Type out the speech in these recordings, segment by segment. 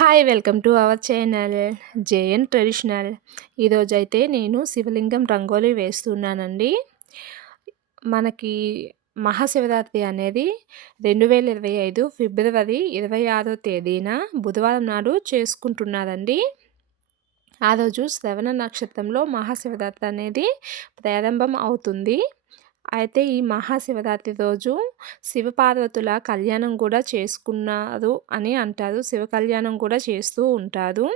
Hi! Welcome to our channel JN traditional. ఈరోజైతే నేను శివలింగం రంగోలి వేస్తున్నానండి. మనకి మహాశివరాత్రి అనేది 2025 ఫిబ్రవరి 26వ తేదీన బుధవారం నాడు చేసుకుంటున్నారండి. ఆ రోజు శ్రవణ నక్షత్రంలో మహాశివరాత్రి అనేది ప్రారంభం అవుతుంది. అయితే ఈ మహాశివరాత్రి రోజు శివపార్వతుల కళ్యాణం కూడా చేసుకున్నారు అని అంటారు. శివ కళ్యాణం కూడా చేస్తూ ఉంటారు.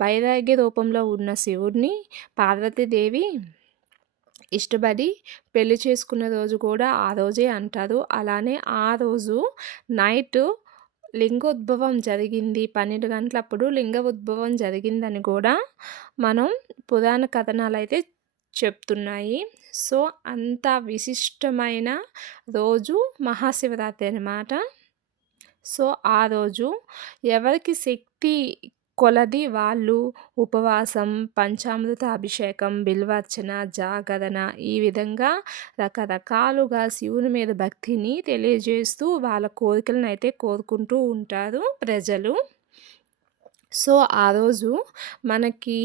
బైరాగి రూపంలో ఉన్న శివుడిని పార్వతీదేవి ఇష్టపడి పెళ్లి చేసుకున్న రోజు కూడా ఆ రోజే అంటారు. అలానే ఆ రోజు నైట్ లింగోద్భవం జరిగింది. 12 గంటలప్పుడు లింగ ఉద్భవం జరిగిందని కూడా మనం పురాణ కథనాలైతే చెప్తున్నాయి. సో, అంత విశిష్టమైన రోజు మహాశివరాత్రి అనమాట. సో, ఆ రోజు ఎవరికి శక్తి కొలది వాళ్ళు ఉపవాసం, పంచామృత అభిషేకం, బిల్వార్చన, జాగరణ ఈ విధంగా రకరకాలుగా శివుని మీద భక్తిని తెలియజేస్తూ వాళ్ళ కోరికలనైతే కోరుకుంటూ ఉంటారు ప్రజలు. సో, ఆ రోజు మనకి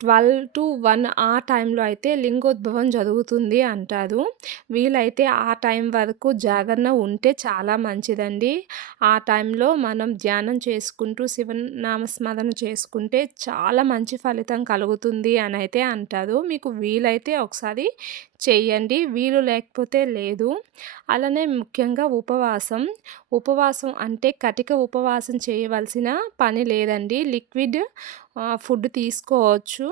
12-1 ఆ టైంలో అయితే లింగోద్భవం జరుగుతుంది అంటారు. వీలైతే ఆ టైం వరకు జాగరణ ఉంటే చాలా మంచిదండి. ఆ టైంలో మనం ధ్యానం చేసుకుంటూ శివనామస్మరణ చేసుకుంటే చాలా మంచి ఫలితం కలుగుతుంది అని అయితే అంటారు. మీకు వీలైతే ఒకసారి చేయండి, వీలు లేకపోతే లేదు. అలానే ముఖ్యంగా ఉపవాసం అంటే కటిక ఉపవాసం చేయవలసిన పని లేదండి. లిక్విడ్ ఫుడ్ తీసుకోవచ్చు.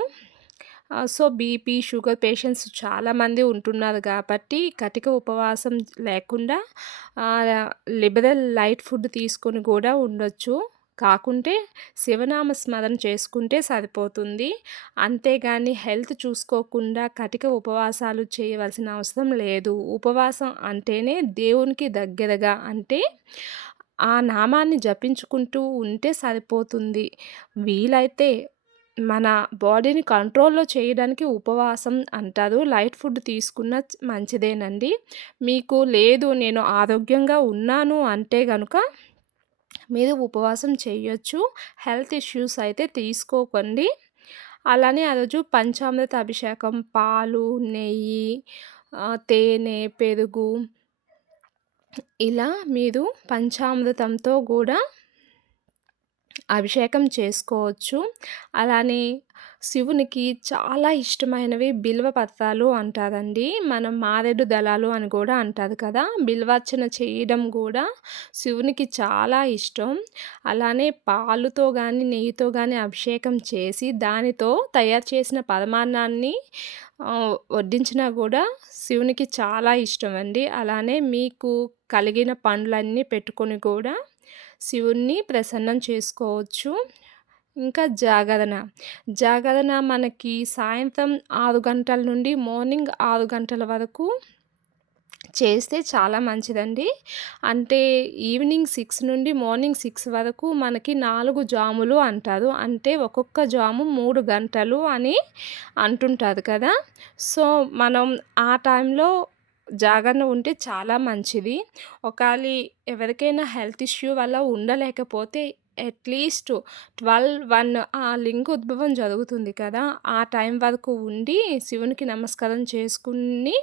సో, బీపీ, షుగర్ పేషెంట్స్ చాలామంది ఉంటున్నారు కాబట్టి కటిక ఉపవాసం లేకుండా లిబరల్ లైట్ ఫుడ్ తీసుకొని కూడా ఉండొచ్చు. కాకుంటే శివనామ స్మరణ చేసుకుంటే సరిపోతుంది. అంతేగాని హెల్త్ చూసుకోకుండా కటిక ఉపవాసాలు చేయవలసిన అవసరం లేదు. ఉపవాసం అంటేనే దేవునికి దగ్గరగా అంటే ఆ నామాన్ని జపించుకుంటూ ఉంటే సరిపోతుంది. వీలైతే మన బాడీని కంట్రోల్‌లో చేయడానికి ఉపవాసం అంటారు. లైట్ ఫుడ్ తీసుకున్న మంచిదేనండి. మీకు లేదు నేను ఆరోగ్యంగా ఉన్నాను అంటే గనుక మీరు ఉపవాసం చేయొచ్చు. హెల్త్ ఇష్యూస్ అయితే తీసుకోకండి. అలానే ఆ రోజు పంచామృత అభిషేకం, పాలు, నెయ్యి, తేనె, పెరుగు ఇలా మీరు పంచామృతంతో గూడా అభిషేకం చేసుకోవచ్చు. అలానే శివునికి చాలా ఇష్టమైనవి బిల్వ పత్రాలు అంటారండి. మనం మారేడు దళాలు అని కూడా అంటారు కదా! బిల్వార్చన చేయడం కూడా శివునికి చాలా ఇష్టం. అలానే పాలుతో గానీ, నెయ్యితో గానీ అభిషేకం చేసి దానితో తయారు చేసిన పరమాన్నాన్ని వడ్డించినా కూడా శివునికి చాలా ఇష్టమండి. అలానే మీకు కలిగిన పండ్లన్నీ పెట్టుకొని కూడా శివున్ని ప్రసన్నం చేసుకోవచ్చు. ఇంకా జాగరణ మనకి సాయంత్రం 6 గంటల నుండి మార్నింగ్ 6 గంటల వరకు చేస్తే చాలా మంచిదండి. అంటే ఈవినింగ్ 6 నుండి మార్నింగ్ 6 వరకు మనకి 4 జాములు అంటారు. అంటే ఒక్కొక్క జాము 3 గంటలు అని అంటుంటారు కదా! సో, మనం ఆ టైంలో జాగరణ ఉంటే చాలా మంచిది. ఒకాళి ఎవరికైనా హెల్త్ ఇష్యూ వల్ల ఉండలేకపోతే అట్‌లీస్ట్ 12-1 ఆ లింగోద్భవం జరుగుతుంది కదా! ఆ టైం వరకు ఉండి శివునికి నమస్కారం చేసుకుని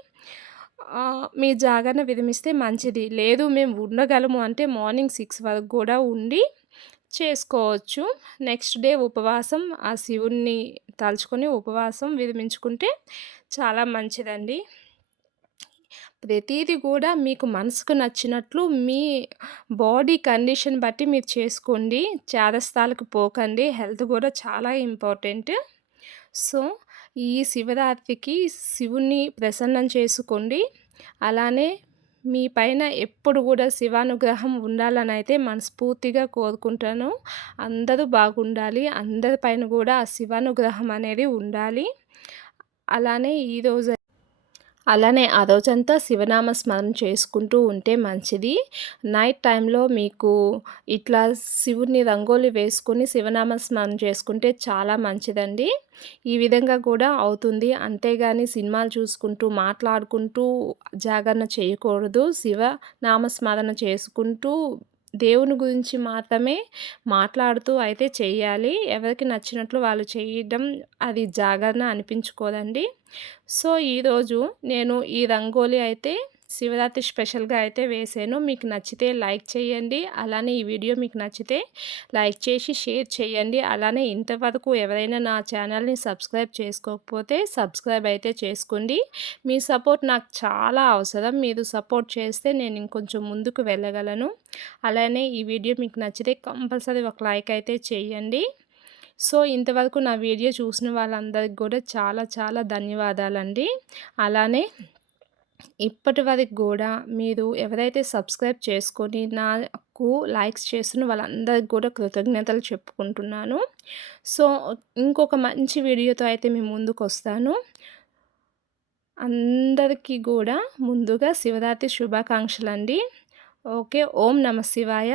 మీ జాగరణ విరమిస్తే మంచిది. లేదు మేము ఉండగలము అంటే మార్నింగ్ 6 వరకు కూడా ఉండి చేసుకోవచ్చు. నెక్స్ట్ డే ఉపవాసం ఆ శివుడిని తలుచుకొని ఉపవాసం విరమించుకుంటే చాలా మంచిదండి. ప్రతీది కూడా మీకు మనసుకు నచ్చినట్లు మీ బాడీ కండిషన్ బట్టి మీరు చేసుకోండి. చాదస్తాలకు పోకండి. హెల్త్ కూడా చాలా ఇంపార్టెంట్. సో, ఈ శివరాత్రికి శివున్ని ప్రసన్నం చేసుకోండి. అలానే మీ పైన ఎప్పుడు కూడా శివానుగ్రహం ఉండాలనైతే మనస్ఫూర్తిగా కోరుకుంటాను. అందరూ బాగుండాలి. అందరి పైన కూడా ఆ శివానుగ్రహం అనేది ఉండాలి. అలానే అలానే ఆ రోజంతా శివనామ స్మరణ చేసుకుంటూ ఉంటే మంచిది. నైట్ టైంలో మీకు ఇట్లా శివుడిని రంగోలి వేసుకొని శివనామ స్మరణ చేసుకుంటే చాలా మంచిదండి. ఈ విధంగా కూడా అవుతుంది. అంతేగాని సినిమాలు చూసుకుంటూ, మాట్లాడుకుంటూ జాగరణ చేయకూడదు. శివ నామస్మరణ చేసుకుంటూ దేవుని గురించి మాత్రమే మాట్లాడుతూ అయితే చేయాలి. ఎవరికి నచ్చినట్లు వాళ్ళు చేయడం అది జాగరణ అనిపించుకోదండి. సో, ఈరోజు నేను ఈ రంగోలి అయితే శివరాత్రి స్పెషల్‌గా అయితే వేశాను. మీకు నచ్చితే లైక్ చేయండి. అలానే ఈ వీడియో మీకు నచ్చితే లైక్ చేసి షేర్ చేయండి. అలానే ఇంతవరకు ఎవరైనా నా ఛానల్‌ని సబ్స్క్రైబ్ చేసుకోకపోతే సబ్స్క్రైబ్ అయితే చేసుకోండి. మీ సపోర్ట్ నాకు చాలా అవసరం. మీరు సపోర్ట్ చేస్తే నేను ఇంకొంచెం ముందుకు వెళ్ళగలను. అలానే ఈ వీడియో మీకు నచ్చితే కంపల్సరీ ఒక లైక్ అయితే చేయండి. సో, ఇంతవరకు నా వీడియో చూసిన వాళ్ళందరికి కూడా చాలా చాలా ధన్యవాదాలండి. అలానే ఇప్పటి వరకు గూడా మీరు ఎవరైతే సబ్స్క్రైబ్ చేసుకొని నాకు లైక్స్ చేస్తున్న వాళ్ళందరికి కూడా కృతజ్ఞతలు చెప్పుకుంటున్నాను. సో, ఇంకొక మంచి వీడియోతో అయితే మీ ముందుకొస్తాను. అందరికీ గూడా ముందుగా శివరాత్రి శుభాకాంక్షలండి. ఓకే. ఓం నమ శివాయ.